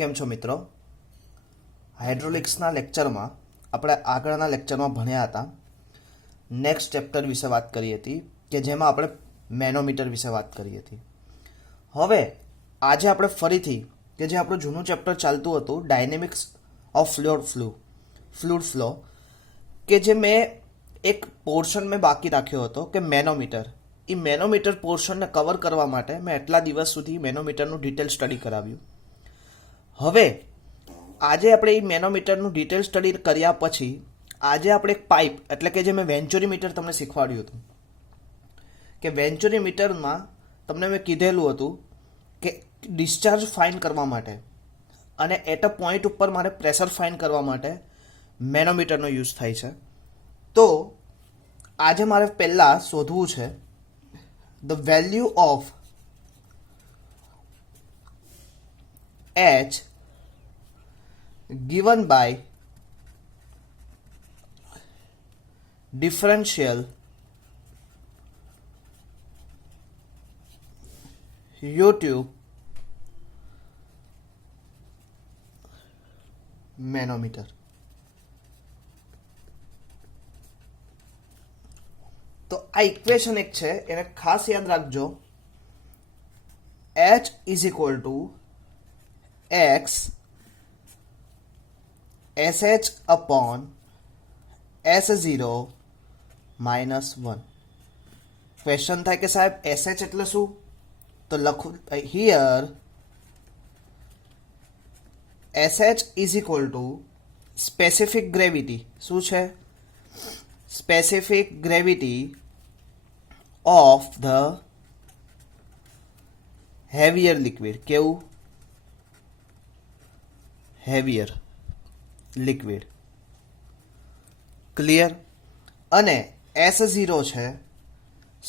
કેમ છો મિત્રો? હાઇડ્રોલિક્સના લેક્ચરમાં આપણે આગળના લેક્ચરમાં ભણ્યા હતા નેક્સ્ટ ચેપ્ટર વિશે વાત કરી હતી કે જેમાં આપણે મેનોમીટર વિશે વાત કરી હતી. હવે આજે આપણે ફરીથી કે જે આપણું જૂનું ચેપ્ટર ચાલતું હતું ડાયનેમિક્સ ઓફ ફ્લુઇડ ફ્લો કે જે મેં એક પોર્શન મેં બાકી રાખ્યો હતો કે મેનોમીટર. એ મેનોમીટર પોર્શનને કવર કરવા માટે મેં એટલા દિવસ સુધી મેનોમીટરનું ડિટેલ સ્ટડી કરાવ્યું. હવે આજે આપણે એ મેનોમીટરનું ડિટેલ સ્ટડી કર્યા પછી આજે આપણે એક પાઇપ એટલે કે જે મેં વેન્ચુરીમીટર તમને શીખવાડ્યું હતું કે વેન્ચુરીમીટરમાં તમને મેં કીધેલું હતું કે ડિસ્ચાર્જ ફાઇન કરવા માટે અને એટ અ પોઈન્ટ ઉપર મારે પ્રેશર ફાઇન કરવા માટે મેનોમીટરનો યુઝ થાય છે. તો આજે મારે પહેલાં શોધવું છે the value of H given by differential U-tube manometer. તો આ ઇક્વેશન એક છે, એને ખાસ યાદ રાખજો. H is equal two x SH upon S0 minus 1. Question થાય કે સાહેબ SH એટલે શું? તો લખું here SH is equal to specific gravity. શું છે? Specific gravity of the heavier liquid. કેવું? heavier liquid. ક્લિયર? અને S0 છે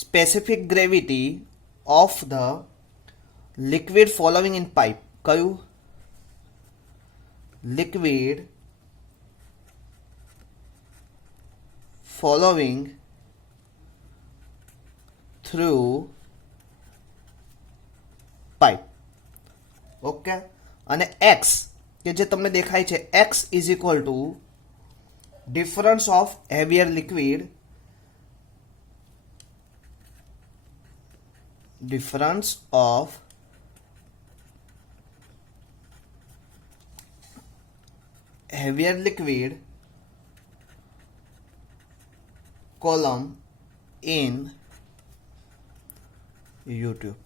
specific gravity of the liquid following in pipe. કયું? Liquid following through pipe. Okay. અને x કે જે તમને દેખાય છે x is equal to difference of heavier liquid column in U tube.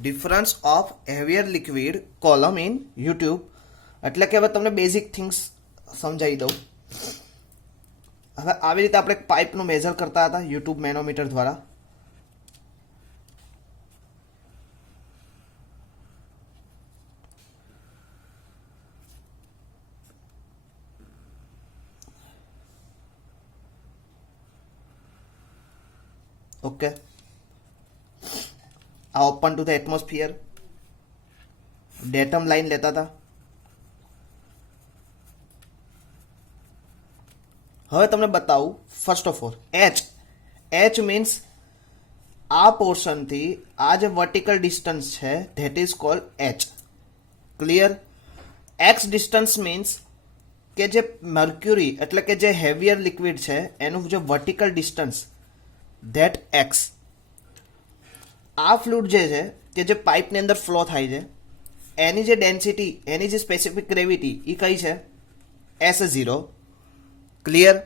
Difference of heavier liquid column in U tube એટલે કે હવે તમને બેઝિક થિંગ્સ સમજાવી દઉં. હવે આવી રીતે આપણે પાઇપનું મેઝર કરતા હતા યુટ્યુબ મેનોમીટર દ્વારા. ઓકે. આ open to the atmosphere datum line લેતા હતા. હવે તમને બતાવું. First of all H means આ પોર્શનથી આ જે વર્ટિકલ ડિસ્ટન્સ છે that is cold H. Clear? X distance means કે જે મર્ક્યુરી એટલે કે જે હેવિયર લિક્વિડ છે એનું જે વર્ટિકલ ડિસ્ટન્સ ધેટ X. આ ફ્લુઇડ જે છે કે જે પાઇપની અંદર ફ્લો થાય છે એની જે ડેન્સિટી એની જે સ્પેસિફિક ગ્રેવિટી એ કઈ છે? S0. ક્લિયર?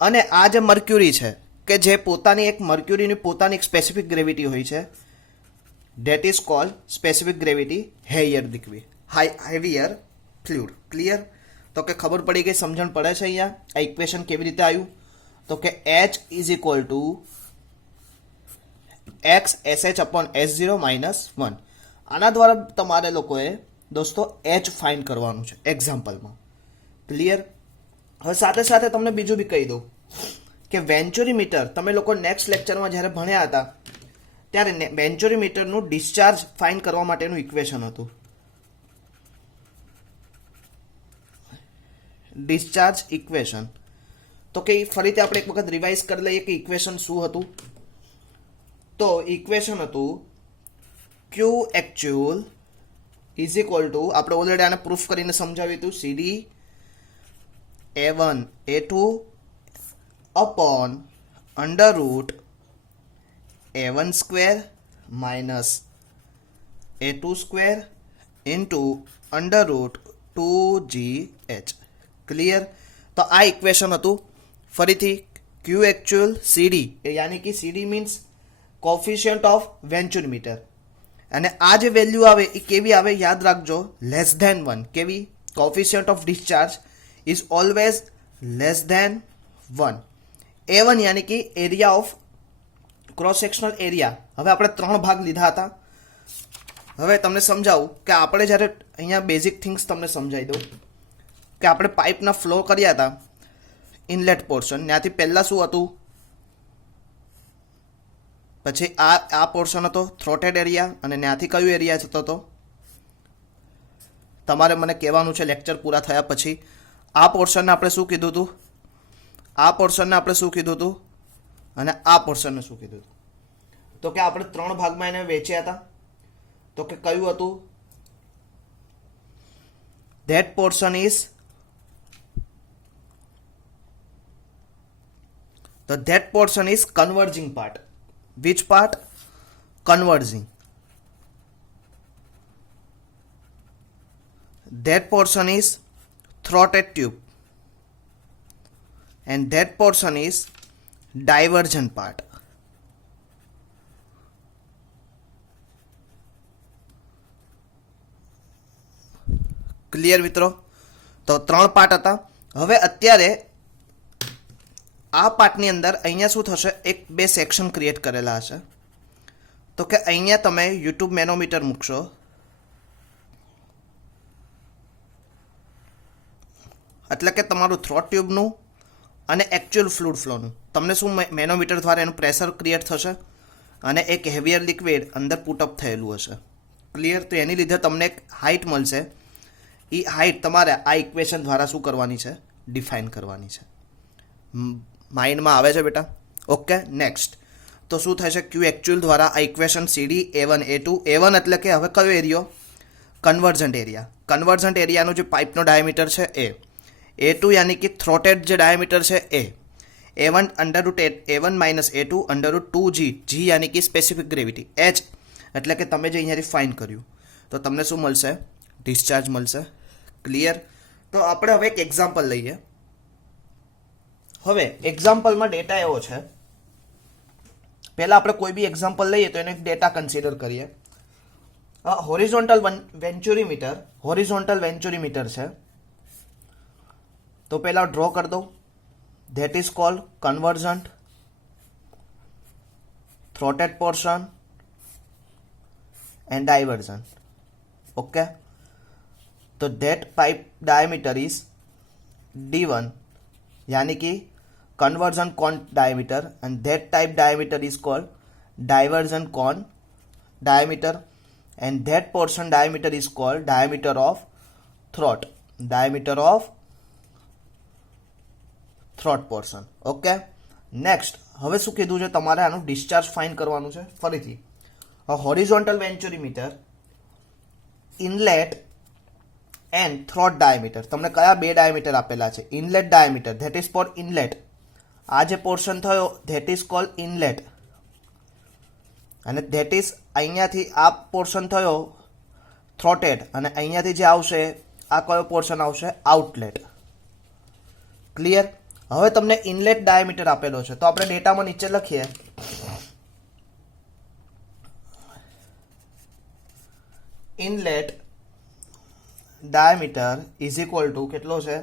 અને આ જે મર્ક્યુરી છે કે જે પોતાની એક મર્ક્યુરીની પોતાની એક સ્પેસિફિક ગ્રેવિટી હોય છે that is cold specific gravity heavier fluid. Clear? તો કે ખબર પડી ગઈ, સમજણ પડે છે અહીંયા આ ઇક્વેશન કેવી રીતે આવ્યું? તો કે H is equal two x SH upon S0 minus 1. આના દ્વારા તમારે લોકોએ દોસ્તો H ફાઇન્ડ કરવાનું છે એક્ઝામ્પલમાં. ક્લિયર? હવે સાથે સાથે તમને બીજું બી કહી દઉં કે વેન્ચુરીમીટર તમે લોકો નેક્સ્ટ લેક્ચરમાં જ્યારે ભણ્યા હતા ત્યારે વેન્ચુરીમીટરનું ડિસ્ચાર્જ ફાઇન્ડ કરવા માટેનું ઇક્વેશન હતું. Discharge equation. તો કે ફરીથી આપણે એક વખત રિવાઇઝ કરી લઈએ કે ઇક્વેશન શું હતું. તો ઇક્વેશન હતું Q actual is equal two આપણે ઓલરેડી આને પ્રૂફ કરીને સમજાવ્યું હતું સીડી A1 A2 upon under route A1 square minus A2 square into under route 2GH. Clear? તો આ ઇક્વેશન હતું. ફરીથી ક્યુ એકચ્યુઅલ સીડી યાની કે સીડી મીન્સ કોફિશિયન્ટ ઓફ વેન્ચુરીમીટર, અને આ જે વેલ્યુ આવે એ કેવી આવે યાદ રાખજો, લેસ ધેન 1. કેવી? Coefficient of discharge is always less than 1. A1 યાની કે area of cross sectional area. હવે આપણે 3 ભાગ લીધા હતા. હવે તમને સમજાવું કે આપણે જ્યારે અહીંયા બેઝિક થિંગ્સ તમને સમજાવી દઉં કે આપણે પાઇપના ફ્લો કર્યા હતા ઇનલેટ પોર્શન, ત્યાંથી પહેલાં શું હતું, પછી આ પોર્શન હતો થ્રોટેડ એરિયા, અને ત્યાંથી કયું એરિયા જતો હતો તમારે મને કહેવાનું છે લેક્ચર પૂરા થયા પછી. આ પોર્શનને આપણે શું કીધું હતું, આ પોર્શનને આપણે શું કીધું હતું, અને આ પોર્શનને શું કીધું હતું. તો કે આપણે 3 ભાગમાં એને વેચ્યા હતા. તો કે કયું હતું, that portion is that portion is converging part. Which part? Converging. That portion is throated tube, and that portion is divergent part. Clear મિત્રો? તો 3 પાર્ટ હતા. હવે અત્યારે આ પાર્ટની અંદર અહીંયા શું થશે, 1-2 સેક્શન ક્રિએટ કરેલા હશે. તો કે અહીંયા તમે યુટ્યુબ મેનોમીટર મૂકશો, એટલે કે તમારું થ્રોટ ટ્યુબનું અને એકચ્યુઅલ ફ્લુઇડ ફ્લોનું તમને શું મેનોમીટર દ્વારા એનું પ્રેશર ક્રિએટ થશે, અને એક હેવિયર લિક્વિડ અંદર પુટઅપ થયેલું હશે. ક્લિયર? તો એની લીધે તમને એક હાઇટ મળશે. એ હાઇટ તમારે આ ઇક્વેશન દ્વારા શું કરવાની છે, ડિફાઇન કરવાની છે. માઇન્ડમાં આવે છે બેટા? ઓકે. નેક્સ્ટ તો શું થશે, ક્યુ એકચ્યુઅલ દ્વારા આ ઇક્વેશન સીડી A1 A2, A1 એટલે કે હવે કયો એરિયો, કન્વર્જન્ટ એરિયા. કન્વર્જન્ટ એરિયાનો જે પાઇપનો ડાયામીટર છે એ, A2 યાની કે થ્રોટેડ જે ડાયામીટર છે એ, A1 under route A1 minus A2 under route 2G, G યાની કે સ્પેસિફિક ગ્રેવિટી, H એટલે કે તમે જે અહીંયાથી ફાઇન કર્યું, તો તમને શું મળશે, ડિસ્ચાર્જ મળશે. ક્લિયર? તો આપણે હવે એક એક્ઝામ્પલ લઈએ. હવે એક્ઝામ્પલમાં ડેટા એવો છે, પહેલાં આપણે કોઈ બી એક્ઝામ્પલ લઈએ તો એને એક ડેટા કન્સિડર કરીએ. હોરિઝોન્ટલ વેન્ચુરીમીટર છે. તો પહેલાં ડ્રો કરી દઉં. That is called convergent, throated portion and divergent. Okay. તો that pipe diameter is D1 यानी कि conversion cone diameter, and that type diameter is called diversion cone diameter, and that portion diameter is called diameter of throat portion. Okay. Next હવે શું કીધું છે, તમારે આનું discharge fine કરવાનું છે. ફરીથી horizontal venturimeter, inlet and throat diameter. તમને કયા 2 ડાયામીટર આપેલા છે, inlet diameter, that is for inlet. આ જે પોર્શન થયો ધેટ ઇઝ કોલ્ડ ઇનલેટ, અને ધેટ ઇઝ અહીંયાથી આ પોર્શન થયો થ્રોટેડ, અને અહીંયાથી જે આવશે આ કયો પોર્શન આવશે, આઉટલેટ. ક્લિયર? હવે તમને ઇનલેટ ડાયામીટર આપેલો છે, તો આપણે ડેટામાં નીચે લખીએ. Inlet diameter is equal to કેટલો છે,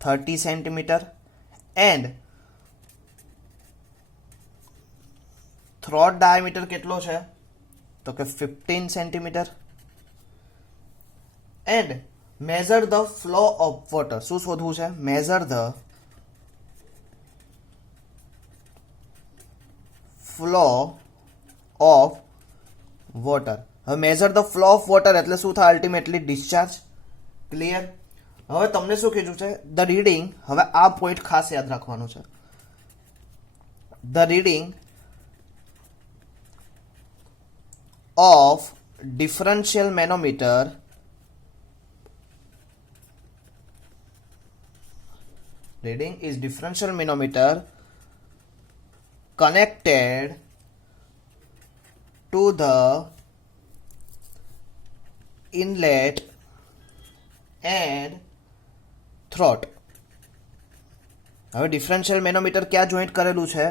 30 સેન્ટીમીટર, એન્ડ થ્રોટ ડાયામીટર કેટલો છે, તો કે 15 centimetre, and measure the flow of water. શું શોધવું છે, measure the flow of water. હવે measure the flow of water એટલે શું થાય, અલ્ટિમેટલી ડિસ્ચાર્જ. ક્લિયર? હવે તમને શું કીધું છે, ધ રીડિંગ. હવે આ પોઈન્ટ ખાસ યાદ રાખવાનો છે. The reading of differential manometer connected to the inlet and throat. હવે ડિફરન્શિયલ મેનોમીટર ક્યાં જોઈન્ટ કરેલું છે?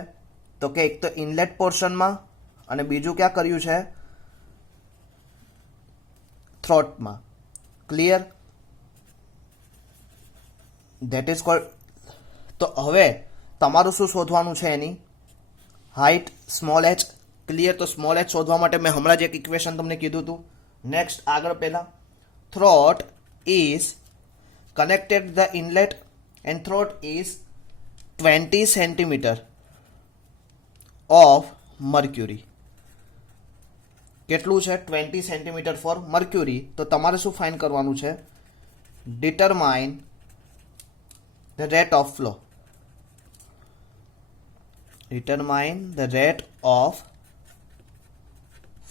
તો કે એક તો ઇનલેટ પોર્શનમાં અને બીજું ક્યાં કર્યું છે? થ્રોટમાં. ક્લિયર? That is cold. તો હવે તમારું શું શોધવાનું છે? એની હાઇટ સ્મોલ એચ. ક્લિયર? તો સ્મોલ એચ શોધવા માટે મેં હમણાં જ એક ઇક્વેશન તમને કીધું હતું. નેક્સ્ટ આગળ પહેલા throat is connected the inlet and throat is 20 centimetre of mercury. કેટલું છે? 20 સેન્ટીમીટર ફોર મર્ક્યુરી. તો તમારે શું ફાઇન્ડ કરવાનું છે? Determine the rate of flow. Determine the rate of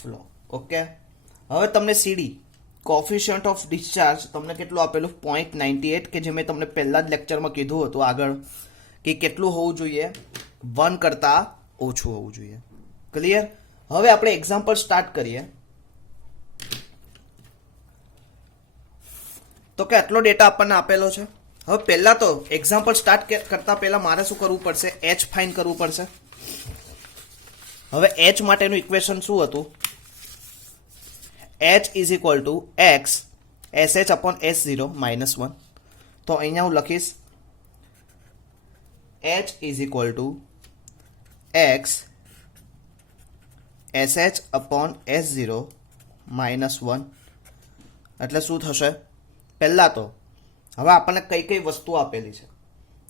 flow. Okay. હવે તમને સીડી કોફિશિયન્ટ ઓફ ડિસ્ચાર્જ તમને કેટલું આપેલું? 0.98, કે જે મેં તમને પહેલા જ લેક્ચરમાં કીધું હતું આગળ કે કેટલું હોવું જોઈએ? 1 કરતાં ઓછું હોવું જોઈએ. ક્લિયર? હવે આપણે એક્ઝામ્પલ સ્ટાર્ટ કરીએ. તો કે આટલો ડેટા આપણને આપેલો છે. હવે પહેલા તો એક્ઝામ્પલ સ્ટાર્ટ કરતા પહેલા મારે શું કરવું પડશે? એચ ફાઇન્ડ કરવું પડશે. હવે એચ માટેનું ઇક્વેશન શું હતું? h is equal to x sh upon s0 minus 1. તો અહીંયા હું લખીશ h is equal to x sh upon s0 minus 1. એટલે શું થશે? પહેલા તો હવે આપણને કઈ કઈ વસ્તુ આપેલી છે?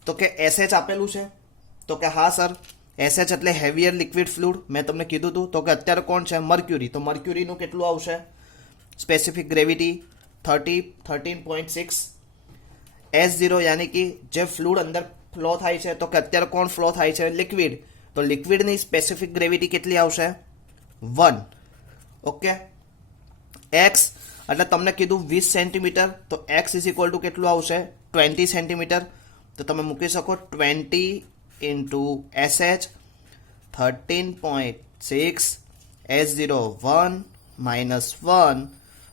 તો કે sh આપેલું છે. તો કે હા સર, sh એટલે હેવીયર લિક્વિડ ફ્લુઇડ. મેં તમને કીધું હતું. તો કે અત્યારે કોણ છે? મર્ક્યુરી. તો મર્ક્યુરીનું કેટલું આવશે? Specific gravity 13.6. S0 યાની કે જે ફ્લુઇડ અંદર ફ્લો થાય છે. તો કે અત્યારે કોણ ફ્લો થાય છે? લિક્વિડ. તો લિક્વિડની સ્પેસિફિક ગ્રેવિટી કેટલી આવશે? 1. ઓકે. x એટલે તમને કીધું 20 સેન્ટીમીટર. તો x ઇઝ ઇક્વલ ટુ કેટલું આવશે? 20 સેન્ટીમીટર. તો તમે મૂકી શકો 20 ઇન્ટુ sh 13.6 S0 1 minus 1.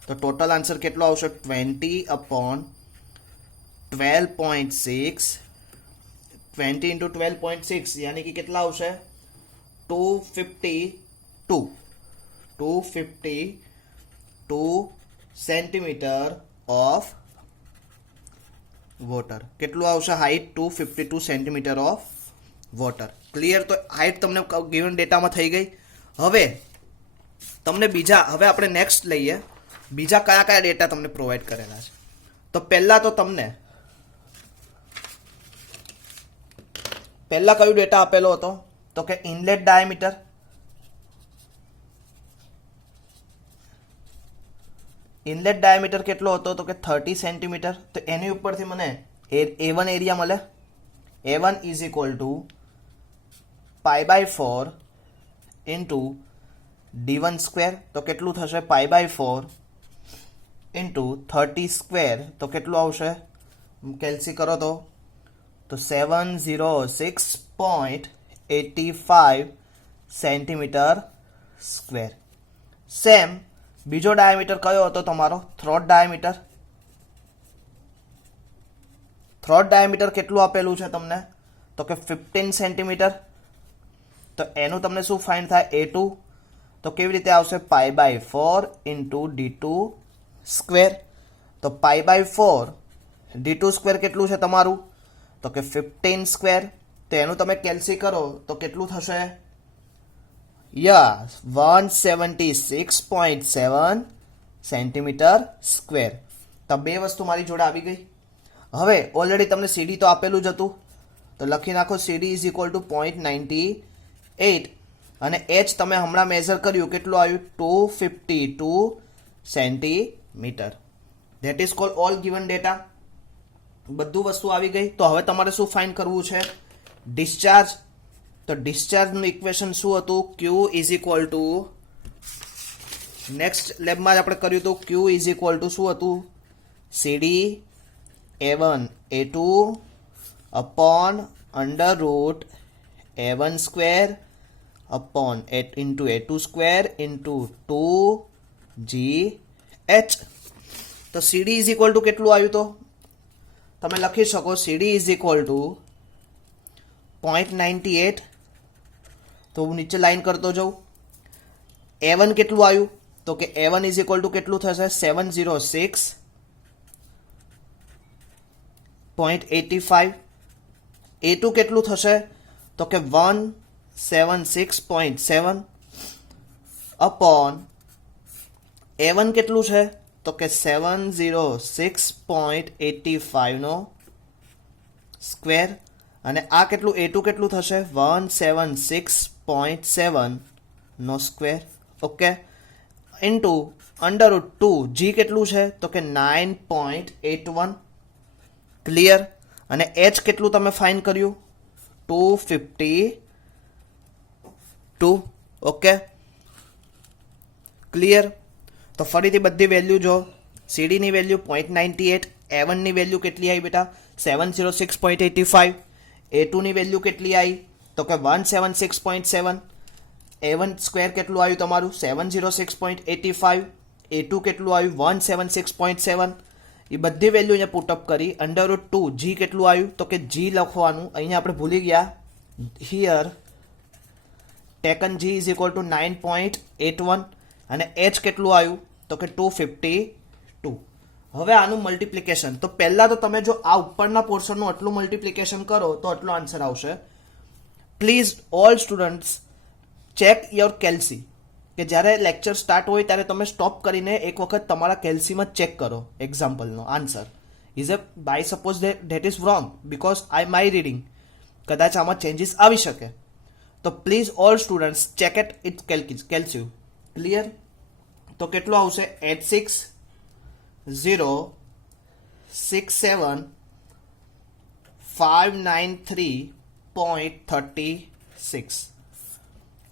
તો ટોટલ આન્સર કેટલો આવશે? 20 upon 12.6. 20 into 12.6 યાની કે કેટલા આવશે? 252 સેન્ટીમીટર ઓફ વોટર. કેટલું આવશે height? 252 centimetre of water. Clear? તો હાઇટ તમને ગિવન ડેટામાં થઈ ગઈ. હવે તમને બીજા, હવે આપણે નેક્સ્ટ લઈએ. બીજા કયા કયા ડેટા તમને પ્રોવાઈડ કરેલા છે? તો પહેલા તો તમને પહેલા કયું ડેટા આપેલો હતો? તો કે ઇનલેટ ડાયામીટર. ઇનલેટ ડાયામીટર કેટલો હતો? તો કે 30 સેન્ટીમીટર. તો એની ઉપરથી મને A1 એરિયા મળે. A1 is equal to π/4 into D1 square. તો કેટલું થશે? π/4 ઇન્ટુ 30 સ્ક્વેર. તો કેટલું આવશે? કેલ્સી કરો તો 706.85 સેન્ટીમીટર સ્ક્વેર. સેમ બીજો ડાયામીટર કયો હતો તમારો? Throat diameter. થ્રોટ ડાયામીટર કેટલું આપેલું છે તમને? તો કે 15 સેન્ટીમીટર. તો એનું તમને શું ફાઇન્ડ થાય? A2. તો કેવી રીતે આવશે? π/4 ઇન્ટુ D2 સ્ક્વેર. તો π/4 D2 સ્ક્વેર કેટલું છે તમારું? તો કે 15 સ્ક્વેર. તો એનું તમે કેલ્સી કરો તો કેટલું થશે? 176.7 સેન્ટીમીટર સ્ક્વેર. તો બે વસ્તુ મારી જોડે આવી ગઈ. હવે ઓલરેડી તમને સીડી તો આપેલું જ હતું. તો લખી નાખો સીડી ઇઝ ઇક્વલ ટુ 0.98 અને એચ તમે હમણાં મેઝર કર્યું કેટલું આવ્યું? 252 centimetre. That is cold all given data. બધું વસ્તુ આવી ગઈ. તો હવે તમારે શું ફાઇન્ડ કરવું છે? ડિસ્ચાર્જ. તો ડિસ્ચાર્જનું ઇક્વેશન શું હતું? Q is equal two next લેબમાં જ આપણે કર્યું હતું ક્યુ ઇઝ ઇક્વલ ટુ શું હતું સીડી A1 A2 upon under route A1 square upon into A2 square into 2GH. તો સીડી ઇઝ ઇક્વલ ટુ કેટલું આવ્યું? તો તમે લખી શકો સીડી ઇઝ ઇક્વલ ટુ 0.98. તો હું નીચે લાઈન કરતો જાઉં. A1 કેટલું આવ્યું? તો કે A1 ઇઝ ઇક્વલ ટુ કેટલું થશે 706.85. A2 કેટલું થશે? તો કે 176.7 અપોન A1 કેટલું છે? તો કે 706.85 નો સ્ક્વેર અને આ કેટલું A2 કેટલું થશે 176.7 નો square. Okay, into under root 2 g કેટલું છે? તો કે 9.81. ક્લિયર. અને એચ કેટલું તમે ફાઇન કર્યું 252. Okay, clear. તો ફરીથી બધી વેલ્યુ જો સીડીની વેલ્યુ 0.98, A1ની વેલ્યુ કેટલી આવી બેટા 706.85, A2ની વેલ્યુ કેટલી આવી તો કે 176.7, A1 સ્ક્વેર કેટલું આવ્યું તમારું 706.85, A2 કેટલું આવ્યું 176.7. એ બધી વેલ્યુ અહીંયા પુટઅપ કરી અંડર રૂટ 2 જી કેટલું આવ્યું તો કે જી લખવાનું અહીંયા આપણે ભૂલી ગયા. Here taken g is equal to 9.81 અને એચ કેટલું આવ્યું તો કે 252. હવે આનું મલ્ટિપ્લિકેશન તો પહેલાં તો તમે જો આ ઉપરના પોર્શનનું આટલું મલ્ટિપ્લિકેશન કરો તો આટલો આન્સર આવશે. Please all students check your calci કે જ્યારે લેક્ચર સ્ટાર્ટ હોય ત્યારે તમે સ્ટોપ કરીને એક વખત તમારા કેલ્સીમાં ચેક કરો એક્ઝામ્પલનો answer. Is a by suppose that is wrong because my reading કદાચ આમાં ચેન્જીસ આવી શકે. તો please all students check it કેલ્સ્યુ. ક્લિયર. તો કેટલું આવશે 86,067,593.36.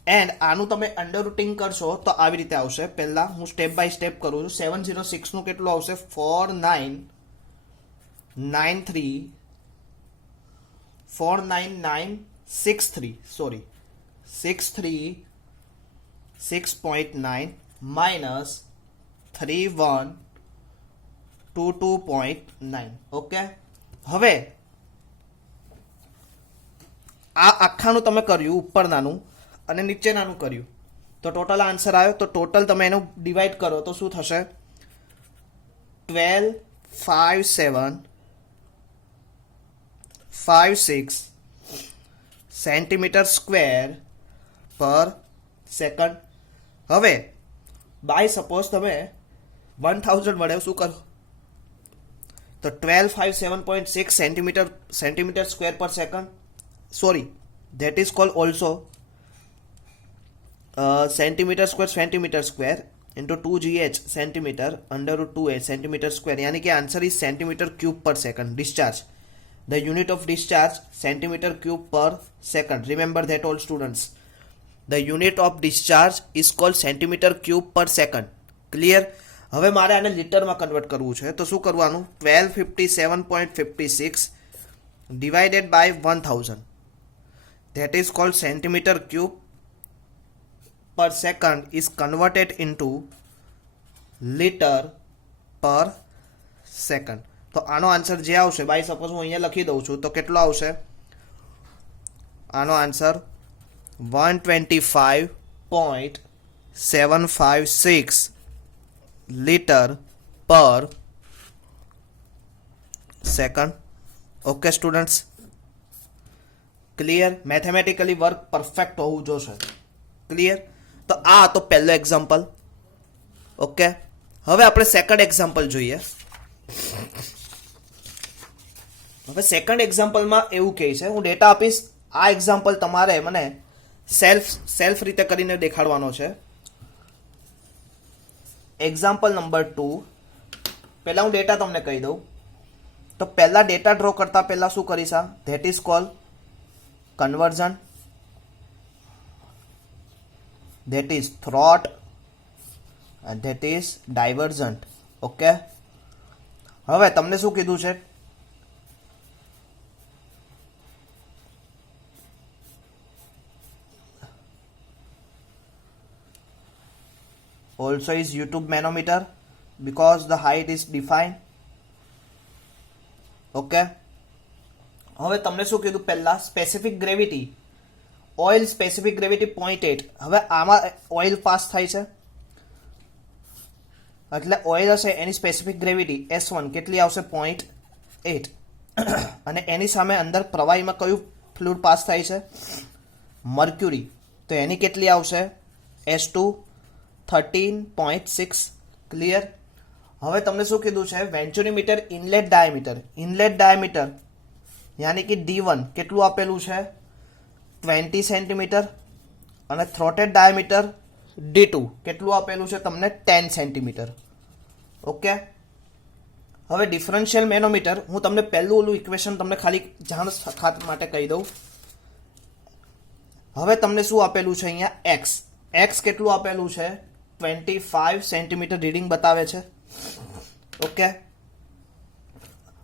એન્ડ આનું તમે અંડર રૂટિંગ કરશો તો આવી રીતે આવશે. પહેલાં હું સ્ટેપ બાય સ્ટેપ કરું છું. 706નું કેટલું આવશે 49963 સોરી 636.9 માઇનસ 3122.9. ઓકે, હવે આ આખાનું તમે કર્યું ઉપરનાનું અને નીચેનાનું કર્યું તો ટોટલ આન્સર આવ્યો. તો ટોટલ તમે એનું ડિવાઈડ કરો તો શું થશે 125756 સેન્ટીમીટર સ્ક્વેર પર સેકન્ડ. હવે બાય સપોઝ તમે 1000 વડે શું કરો તો 1257.6 centimetre square per second. Sorry, that is called also centimetre square into 2GH centimetre under root 2H centimetre square यानी कि answer is centimetre cube per second. Discharge the unit of discharge centimetre cube per second. Remember that all students the unit of discharge is called centimetre cube per second. Clear. હવે મારે આને લિટરમાં convert કરવું છે તો શું કરવાનું 1257.56 divided by 1000 that is called centimetre cube per second is converted into liter per second. તો આનો આન્સર જે આવશે બાય સપોઝ હું અહીંયા લખી દઉં છું તો કેટલો આવશે આનો આન્સર 125.756 લિટર પર second. Okay students, clear. Mathematically work perfect હોવું જોશે. ક્લિયર. તો આ હતો પહેલો એક્ઝામ્પલ. ઓકે, હવે આપણે સેકન્ડ એક્ઝામ્પલ જોઈએ. હવે સેકન્ડ એક્ઝામ્પલમાં એવું કહે છે હું ડેટા આપીશ. આ એક્ઝામ્પલ તમારે મને સેલ્ફ રીતે કરીને દેખાડવાનો છે. Example number 2. પહેલાં હું ડેટા તમને કહી દઉં. તો પહેલાં ડેટા ડ્રો કરતાં પહેલાં શું કરીશ that is call conversion. that is throughout that is divergent. Okay, હવે તમને શું કીધું છે? Also is YouTube manometer because the height is defined. Okay, હવે તમને શું કીધું? પહેલા specific gravity, oil specific gravity 0.8. હવે આમાં ઓઇલ પાસ થાય છે એટલે ઓઇલ હશે એની સ્પેસિફિક ગ્રેવિટી S1 કેટલી આવશે? 0.8. અને એની સામે અંદર પ્રવાહીમાં કયું ફ્લુઇડ પાસ થાય છે? મર્ક્યુરી. તો એની કેટલી આવશે? S2 13.6. ક્લિયર? હવે તમને શું કીધું છે? વેન્ચુરીમીટર ઇનલેટ ડાયામીટર. ઇનલેટ ડાયામીટર યાની કે D1 કેટલું આપેલું છે? 20 સેન્ટીમીટર. અને થ્રોટેડ ડાયામીટર D2 કેટલું આપેલું છે તમને? 10 સેન્ટીમીટર. ઓકે, હવે ડિફરન્શિયલ મેનોમીટર, હું તમને પહેલું ઓલું ઇક્વેશન તમને ખાલી જાણ ખાત માટે કહી દઉં. હવે તમને શું આપેલું છે અહીંયા? એક્સ. એક્સ કેટલું આપેલું છે? 25 સેન્ટીમીટર રીડિંગ બતાવે છે. ઓકે,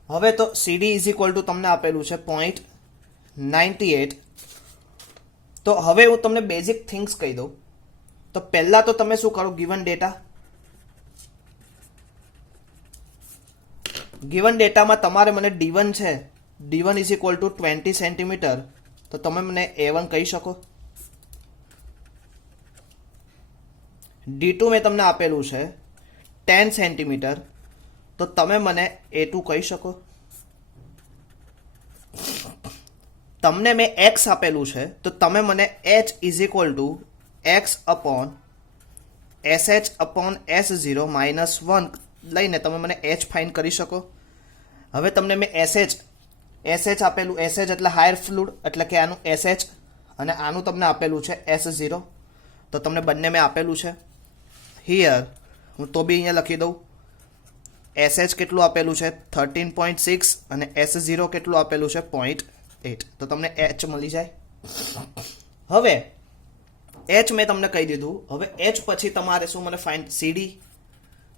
હવે તો CD ઇઝ ઇક્વલ ટુ તમને આપેલું છે 0.98. તો હવે હું તમને બેઝિક થિંગ્સ કહી દઉં. તો પહેલા તો તમે શું કરો? ગિવન ડેટા, ગિવન ડેટામાં તમારે મને D1 છે, D1 is equal two 20 centimetre. તો તમે મને A1 કહી શકો. D2 મેં તમને આપેલું છે 10 સેન્ટીમીટર. તો તમે મને A2 કહી શકો. તમને મેં x આપેલું છે તો તમે મને h is equal two x upon sh upon s0 -1 લઈને તમે મને h ફાઇન્ડ કરી શકો. હવે તમને મેં sh આપેલું, sh એટલે હાયર ફ્લુડ, એટલે કે આનું sh, અને આનું તમને આપેલું છે s0. તો તમને બંને મેં આપેલું છે હિયર. હું તો બી અહીંયા લખી દઉં. sh કેટલું આપેલું છે? 13.6. અને s0 કેટલું આપેલું છે? 0.8. તો તમને h મળી જાય. હવે h મેં તમને કહી દીધું. હવે h પછી તમારે શું મને ફાઇન્ડ? CD.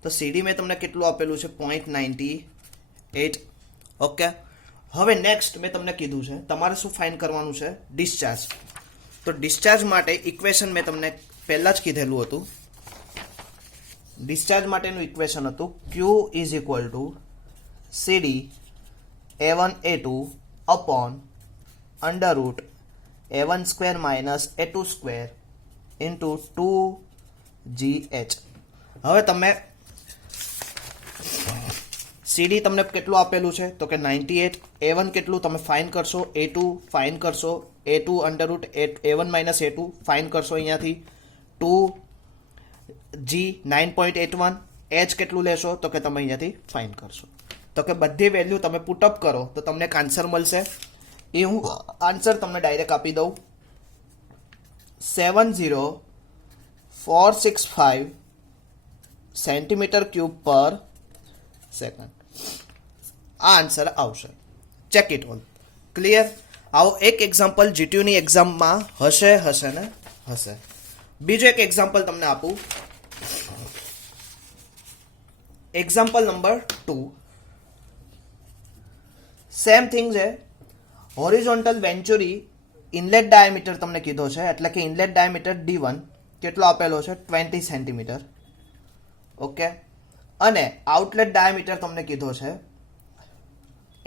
તો CD મેં તમને કેટલું આપેલું છે? 0.98. ઓકે, હવે નેક્સ્ટ મેં તમને કીધું છે તમારે શું ફાઇન્ડ કરવાનું છે? ડિસ્ચાર્જ. તો ડિસ્ચાર્જ માટે ઇક્વેશન મેં તમને પહેલા જ કીધેલું હતું. ડિસ્ચાર્જ માટેનું ઇક્વેશન હતું Q is equal two CD A1 A2 upon under route A1 square minus A2 square into 2GH. હવે તમે CD તમને કેટલું આપેલું છે? તો કે 98. A1 કેટલું તમે ફાઇન કરશો? A2 ફાઇન કરશો. A2 under route A1 minus A2 fine કરશો અહીંયાથી. 2G 9.81. H કેટલું લેશો? તો કે તમે અહીંયાથી ફાઇન કરશો. તો કે બધી વેલ્યુ તમે પુટઅપ કરો તો તમને એક આન્સર મળશે. એ હું આન્સર તમને ડાયરેક્ટ આપી દઉં. 70465 સેન્ટીમીટર ક્યુબ પર સેકન્ડ. આ આન્સર આવશે. Check it all. ક્લિયર? આવો એક એક્ઝામ્પલ જીટીયુની એક્ઝામમાં હશે ને હશે. બીજું એક એક્ઝામ્પલ તમને આપું. Example number 2. સેમ થિંગ છે. હોરિઝોન્ટલ વેન્ચુરી ઇનલેટ ડાયામીટર તમને કીધો છે, એટલે કે ઇનલેટ ડાયામીટર D1 કેટલો આપેલો છે? 20 સેન્ટીમીટર. ઓકે, અને આઉટલેટ ડાયામીટર તમને કીધો છે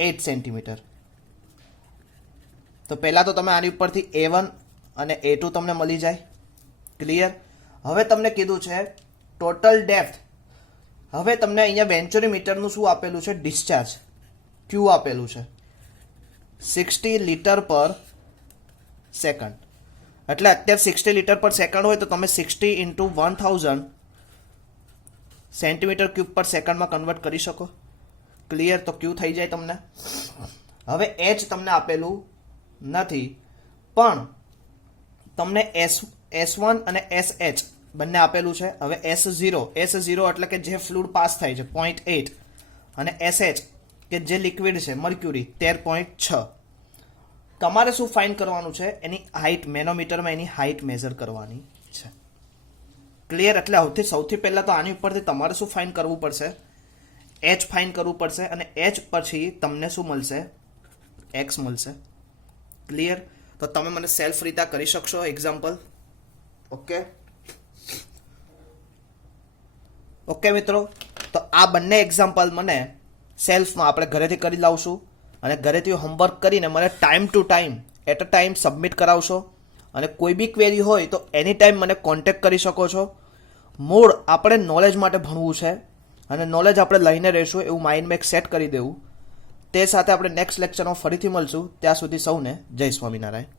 8 સેન્ટીમીટર. તો પહેલા તો તમે આની ઉપરથી A1 અને A2 તમને મળી જાય. ક્લિયર? હવે તમને કીધું છે ટોટલ ડેપ્થ. હવે તમને અહીંયા વેન્ચુરી મીટરનું શું આપેલું છે? ડિસ્ચાર્જ Q આપેલું છે 60 લીટર પર સેકન્ડ. એટલે અત્યારે 60 લીટર પર સેકન્ડ હોય તો તમે 60 ઇન્ટુ 1000 સેન્ટીમીટર ક્યુબ પર સેકન્ડમાં કન્વર્ટ કરી શકો. ક્લિયર? તો Q થઈ જાય તમને. હવે H તમને આપેલું નથી, પણ તમને S1 અને SH બંને આપેલું છે. હવે S0 એટલે કે જે ફ્લુઇડ પાસ થાય છે 0.8, અને SH કે જે લિક્વિડ છે મર્ક્યુરી 13.6. તમારે શું ફાઇન્ડ કરવાનું છે? એની હાઇટ. મેનોમીટરમાં એની હાઇટ મેઝર કરવાની છે. ક્લિયર? એટલે સૌથી પહેલાં તો આની ઉપરથી તમારે શું ફાઇન કરવું પડશે? એચ ફાઇન કરવું પડશે, અને એચ પછી તમને શું મળશે? એક્સ મળશે. ક્લિયર? તો તમે મને સેલ્ફ રીતે કરી શકશો એક્ઝામ્પલ? ઓકે મિત્રો, તો આ બંને એક્ઝામ્પલ મને સેલ્ફમાં આપણે ઘરેથી કરી લાવશું, અને ઘરેથી હોમવર્ક કરીને મને time to time at a time submit કરાવશો. અને કોઈ બી ક્વેરી હોય તો એની ટાઈમ મને કોન્ટેક્ટ કરી શકો છો. મૂળ આપણે નોલેજ માટે ભણવું છે, અને નોલેજ આપણે લઈને રહીશું એવું માઇન્ડમાં એક સેટ કરી દેવું. તે સાથે આપણે નેક્સ્ટ લેક્ચરમાં ફરીથી મળશું. ત્યાં સુધી સૌને જય સ્વામિનારાયણ.